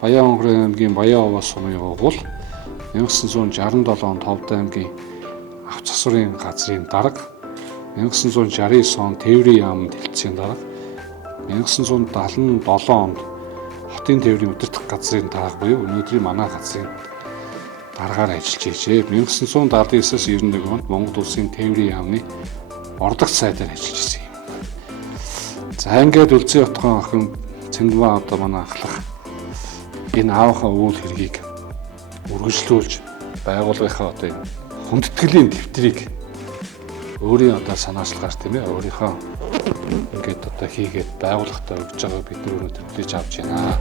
Баян аймгийн Баян-Овоо сумын угуул 1967 онд Ховд аймгийн авч засварын газрын дарга, 1969 онд Тээврийн яамд хэлтсийн дарга, 1977 онд Хотын тээврийн удирдах газрын дарга буюу өнөөдрийн манай газрын даргаар ажиллаж ижээ. 1979-с 91 онд Монгол Улсын тээврийн яамны орлогч сайдаар ажиллаж ирсэн юм. За ингээд Үлзий отгон охин Цэндмаа одоо манай ахлах энэ аавынхаа үйл хэргийг үргэлжлүүлж байгууллагынхаа одоо энэ хүндэтгэлийн дэвтрийг өөрийн одоо санаачлагаар тийм ээ өөрийнхөө ингээд одоо хийгээд байгууллагатай өгж байгааг бид өнөөдөр хүлээж авч байна.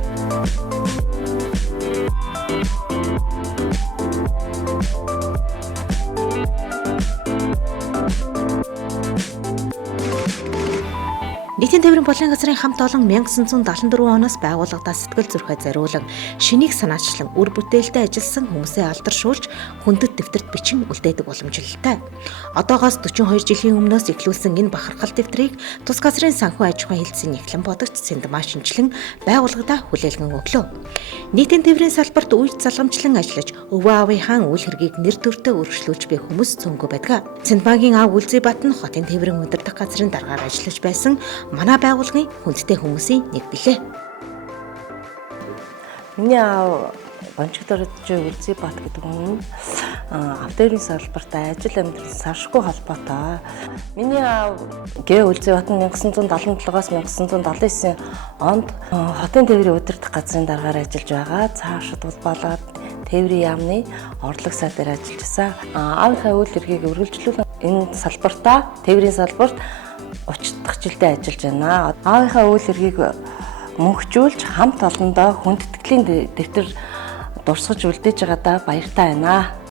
Нийтийн тээврийн болон газрын хамт олон 1974 оноос байгууллагадаа сэтгэл зүрхээ зориулан шинийг санаачлан үр бүтээлтэй ажилласан хүмүүсээ алдаршуулж хүндэт дэвтэрт бичин үлдээдэг боломжтой. Одоогоос 42 жилийн өмнөөс эхлүүлсэн энэ бахархал дэвтрийг тус газрын санхүү аж ахуйн хэлтсийн эхлэн бодогч Цэндмаа шинжилэн байгууллагадаа хүлээлгэн өглөө. Нийтийн тээврийн салбарт үеж залгамжлан ажиллаж өвөө аавынхаа үйл хэргийг нэр төртөө өргөжлүүлж буй хүмүүс цөөнгөө байдаг. Цэндмаагийн аав Үлзий Бат нь Хотын тээврийн удирдах газрын даргаар ажиллаж байсан манай байгууллагын хүндтэй хүмүүсийн нэг билээ. Миний аав Гончигдоржийн Үлзий Бат гэдэг хүн автоэрийн салбарт ажил амьдрал салшгүй холбоотой. Миний аав Үлзий Бат нь 1977-аас 1979 онд Хотын тээврийн удирдах газрын даргаар ажиллаж байгаа. Цаашид улбаалаад тээврийн яамны орлогч сайдаар ажиллаж байсан. Аавынхаа үйл хэргийг үргэлжлүүлэн энэ салбартаа тээврийн салбарт 30 дахь жилдээ ажиллаж байна. Аавынхаа үйл хэргийг мөнхжүүлж хамт олондоо хүндэтгэлийн дэвтэр дурсгаж үлдээж байгаадаа баяртай байна.